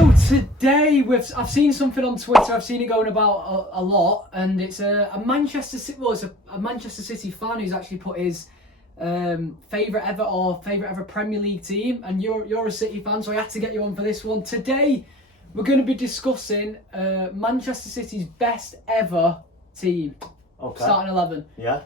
So today I've seen something on Twitter. I've seen it going about a lot, and it's a Manchester City. Well, it's a Manchester City fan who's actually put his favourite ever Premier League team, and you're a City fan, so I had to get you on for this one. Today we're going to be discussing Manchester City's best ever team. Okay. Starting 11. Yeah.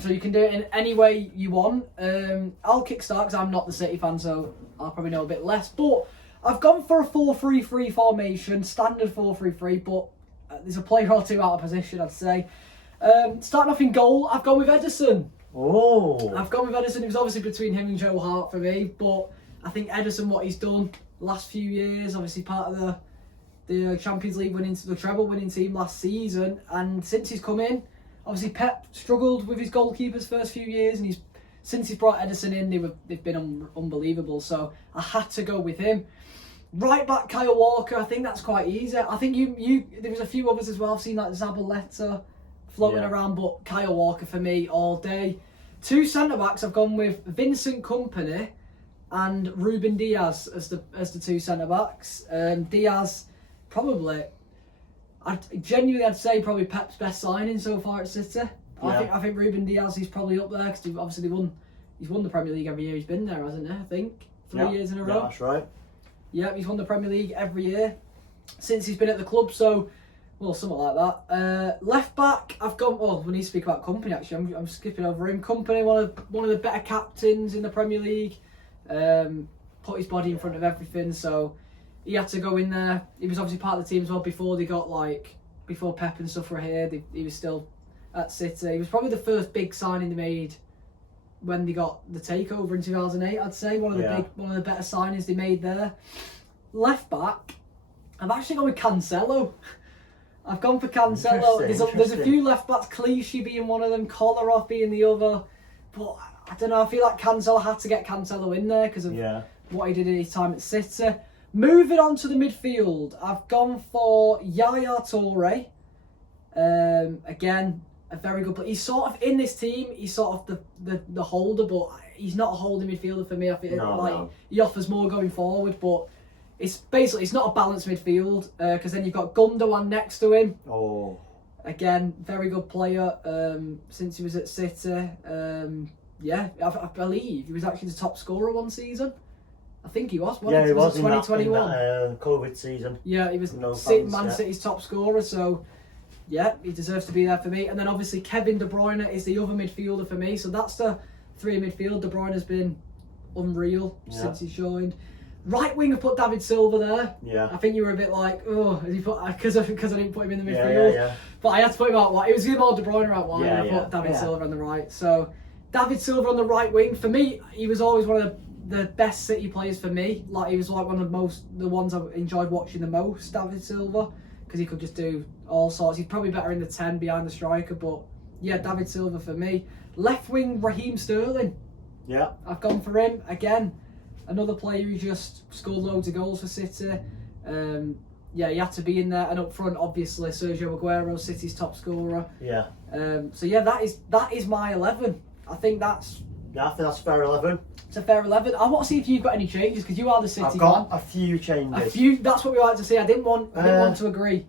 So you can do it in any way you want. I'll kickstart because I'm not the City fan, so I'll probably know a bit less. But I've gone for a 4-3-3 formation, standard 4-3-3, but there's a player or two out of position, I'd say. Starting off in goal, I've gone with Ederson. Oh. I've gone with Ederson. It was obviously between him and Joe Hart for me, but I think Ederson, what he's done last few years, obviously part of the Champions League the treble winning team last season, and since he's come in, obviously Pep struggled with his goalkeepers first few years, and since he's brought Ederson in, they've been unbelievable. So I had to go with him. Right back, Kyle Walker. I think that's quite easy. I think there was a few others as well. I've seen like Zabaleta floating around, but Kyle Walker for me all day. Two centre backs. I've gone with Vincent Kompany and Ruben Diaz as the two centre backs. Diaz probably. I'd say probably Pep's best signing so far at City. Yeah. I think Ruben Diaz is probably up there because obviously he's won the Premier League every year he's been there, hasn't he? I think 3 years in a row. Yeah, that's right. Yeah, he's won the Premier League every year since he's been at the club. So, well, something like that. Left back, I've gone. Well, we need to speak about Kompany. Actually, I'm skipping over him. Kompany, one of the better captains in the Premier League. Put his body in front of everything. So he had to go in there. He was obviously part of the team as well before before Pep and stuff were here. He was still at City. He was probably the first big signing they made when they got the takeover in 2008. I'd say one of the better signings they made there. Left back, I've actually gone with Cancelo. I've gone for Cancelo. There's a few left backs, Clichy being one of them, Kolarov being the other. But I don't know. I feel like Cancelo had to get Cancelo in there because of what he did in his time at City. Moving on to the midfield, I've gone for Yaya Toure. Again, a very good player. He's sort of in this team. He's sort of the holder, but he's not a holding midfielder for me. I feel he offers more going forward, but it's not a balanced midfield because then you've got Gundogan next to him. Oh. Again, very good player since he was at City. I believe he was actually the top scorer one season. I think he was. Yeah, he was in 2021. that COVID season. Yeah, he was Man City's top scorer, so yeah, he deserves to be there for me. And then obviously Kevin De Bruyne is the other midfielder for me. So that's the three midfield. De Bruyne has been unreal since he's joined. Right wing, I put David Silva there. Yeah. I think you were a bit like, oh, because I didn't put him in the midfield. Yeah. But I had to put him out wide. It was him or De Bruyne out wide. Yeah, and I put David Silva on the right. So David Silva on the right wing. For me, he was always one of the best City players for me. Like he was like one of the ones I enjoyed watching the most, David Silva, because he could just do all sorts. He's probably better in the 10 behind the striker, but yeah, David Silva for me. Left wing, Raheem Sterling. Yeah. I've gone for him again. Another player who just scored loads of goals for City. He had to be in there, and up front, obviously Sergio Aguero, City's top scorer. Yeah. That is my 11. I think that's. Yeah, I think that's fair 11. It's a fair 11. I want to see if you've got any changes because you are the City I've got fan. a few changes. A few. That's what we like to see. I didn't want to agree.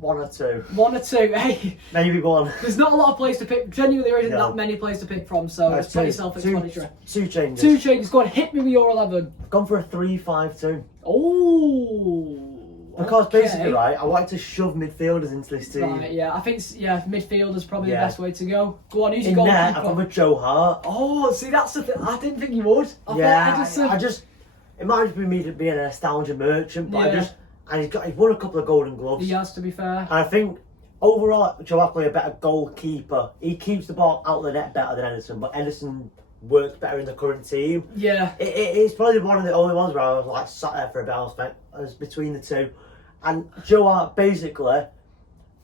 One or two. One or two. Hey. Maybe one. There's not a lot of players to pick. Genuinely, there isn't that many players to pick from. So it's pretty self-explanatory. Two changes. Two changes. Go on, hit me with your 11. I've gone for a 3-5-2. Oh. Because basically, right, I wanted to shove midfielders into this team. Right, yeah. I think midfielder's probably the best way to go. Go on, who's your In goalkeeper? there, I've gone with Joe Hart. Oh, see, that's the thing. I didn't think you would. It might have been me being a nostalgia merchant, but he's won a couple of Golden Gloves. He has, to be fair. And I think overall, Joe Hart a better goalkeeper. He keeps the ball out of the net better than Ederson, but Ederson works better in the current team. Yeah. It's probably one of the only ones where I was like sat there for a bit. I was between the two. And Joe Hart, basically,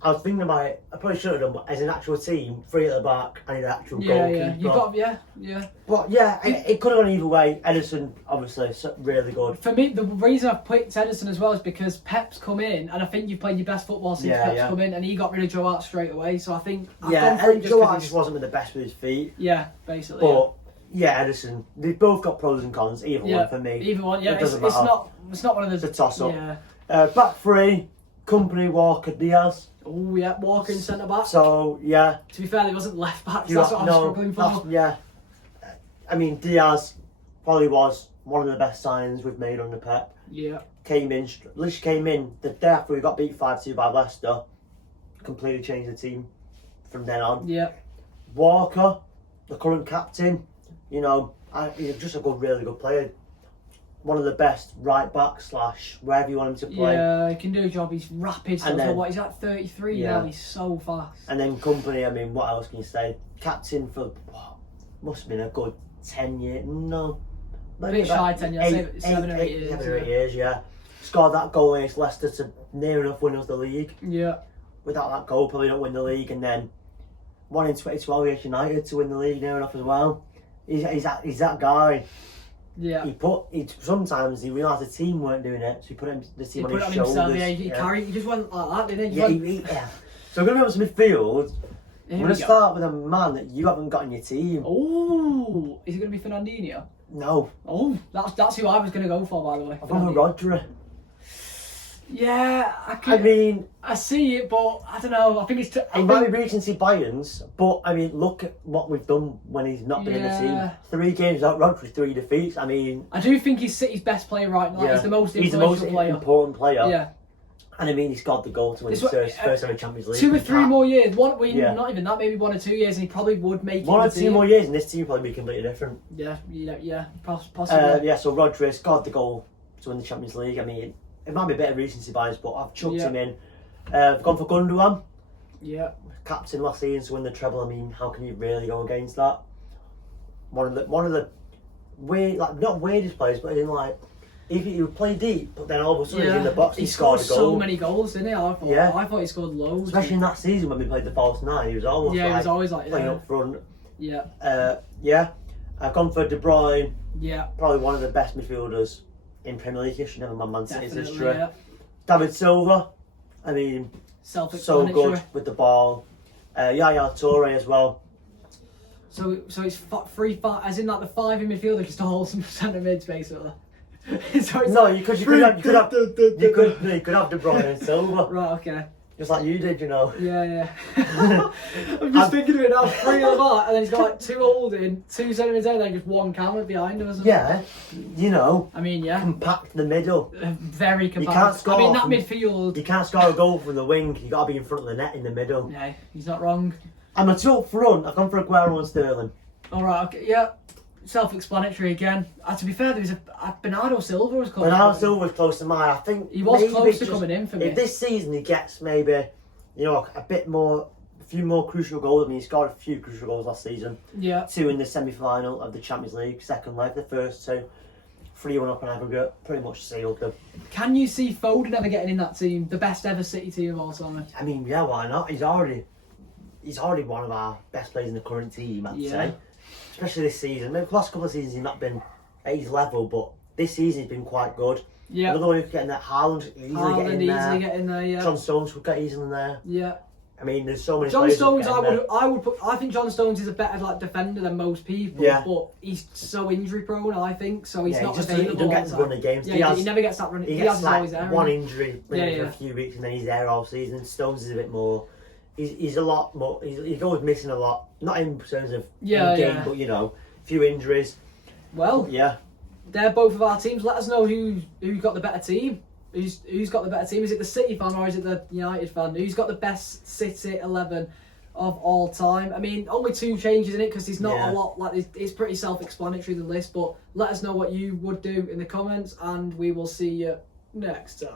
I was thinking about it, I probably should have done, but as an actual team, 3 at the back, I need an actual goalkeeper. Yeah. But it could have gone either way. Edison, obviously, really good. For me, the reason I've picked Edison as well is because Pep's come in, and I think you've played your best football since Pep's come in, and he got rid of Joe Hart straight away. So I think Joe Hart just wasn't the best with his feet. Yeah, basically. But Yeah, Ederson. They've both got pros and cons. Either one for me. Either one, yeah. It doesn't It's matter. not one of the. It's a toss-up. Yeah. Back three, Company, Walker, Diaz. Oh yeah, Walker in centre back. So yeah. To be fair, he wasn't left back. So You that's have- what I'm struggling for. Yeah. I mean, Diaz probably was one of the best signings we've made under Pep. Yeah. Literally came in the day after we got beat 5-2 by Leicester. Completely changed the team from then on. Yeah. Walker, the current captain, you know, he's just a really good player. One of the best right back / wherever you want him to play. Yeah, he can do a job. He's rapid. And then- What he's at 33 Yeah. now. He's so fast. And then Company, I mean, what else can you say? Captain for must have been a good 10 years. No, A bit shy 10 years. 7 or 8 years. 7 or 8 years, yeah. Scored that goal against Leicester to near enough win us the league. Yeah. Without that goal, probably don't win the league. And then one in 2012 against United to win the league near enough as well. He's that guy. Yeah. Sometimes he realised the team weren't doing it, so he put the He team put on it on his shoulders. himself. Yeah. He carried. He just went like that, didn't he? Yeah. So we're going to have midfield. Here We're going we to go. start with a man that you haven't got in your team. Oh, is it going to be Fernandinho? No, Oh, that's who I was going to go for, by the way. I've gone with Rodri. Yeah, I mean, I see it, but I don't know. I think it's. it might be recency bias, but I mean, look at what we've done when he's not been in the team. Yeah. 3 games out, Rodri, 3 defeats. I mean, I do think he's City's best player right now. He's the most he's the influential most player. important player. Yeah. And I mean, he scored the goal to win It's his what- first ever Champions League. 2 or 3 more years. Yeah. Not even that. Maybe 1 or 2 years, and he probably would make it. One or in the 2 team. more years, and this team will probably be completely different. Yeah, possibly. Yeah, so Rodri scored the goal to win the Champions League. I mean, it might be a bit of recency bias, but I've chucked him in. I've gone for Gundogan, Yeah. captain last season to win the treble. I mean, how can you really go against that? One of the weird, like not weirdest players, but in like he would play deep, but then all of a sudden he's in the box. He scored scored a goal. so many goals, didn't he? I thought he scored loads. Especially in that season when we played the false 9, he was almost Yeah, like he was always like playing that. up front. Yeah. Yeah, I've gone for De Bruyne, Yeah. probably one of the best midfielders in Premier League history, never mind Man City's Definitely. history. Yeah. David Silva, I mean, so Self-explanatory. good with the ball. Yaya Toure as well. So it's 3 5, as in like the 5 in midfield, just to hold some centre mids basically. So it's No, like you could have De Bruyne and Silva, Right, okay. just like you did, you know. Yeah. I'm just thinking of it now. 3 of that, and then he's got like 2 holding, 2 centre mids out, and then just 1 camera behind him or something. Yeah, you know, I mean, yeah. compact the middle. Very compact. can't score I mean, that from- midfield. You can't score a goal from the wing. You got to be in front of the net in the middle. Yeah, he's not wrong. And my 2 up front, I've gone for Aguero and Sterling. Alright, okay, yeah. Self-explanatory again. To be fair, there was a Bernardo Silva was close. Bernardo Silva was close to mine. I think He was maybe close to just- coming in for me. If this season he gets maybe, you know, a few more crucial goals. I mean, he scored a few crucial goals last season. Yeah. 2 in the semi-final of the Champions League, second leg. The first 2, 3-1 up in aggregate, pretty much sealed them. Can you see Foden ever getting in that team? The best ever City team of all time. I mean, yeah, why not? He's already one of our best players in the current team, I'd say. Especially this season. Maybe the last couple of seasons he's not been at his level, but this season he's been quite good. Yeah. Another one who could get in there, Haaland easily get in there. Yeah. John Stones could get easily in there. Yeah. I mean, there's so many John players Stones, who get in there. I think John Stones is a better defender than most people. Yeah. But he's so injury prone, I think. So he's Yeah, not he just available. doesn't get all to the run time. the games. Yeah, he never gets that running. He Diaz gets is always like there. one isn't injury for Yeah. a few weeks and then he's there all season. Stones is a bit more. He's a lot more. He goes missing a lot. Not in terms of in game, but you know, a few injuries. Well, Yeah. they're both of our teams. Let us know who got the better team. Who's got the better team? Is it the City fan or is it the United fan? Who's got the best City 11 of all time? I mean, only 2 changes in it because there's not a lot. Like it's pretty self-explanatory, the list. But let us know what you would do in the comments, and we will see you next time.